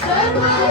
Sarva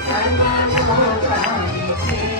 三们共产一切。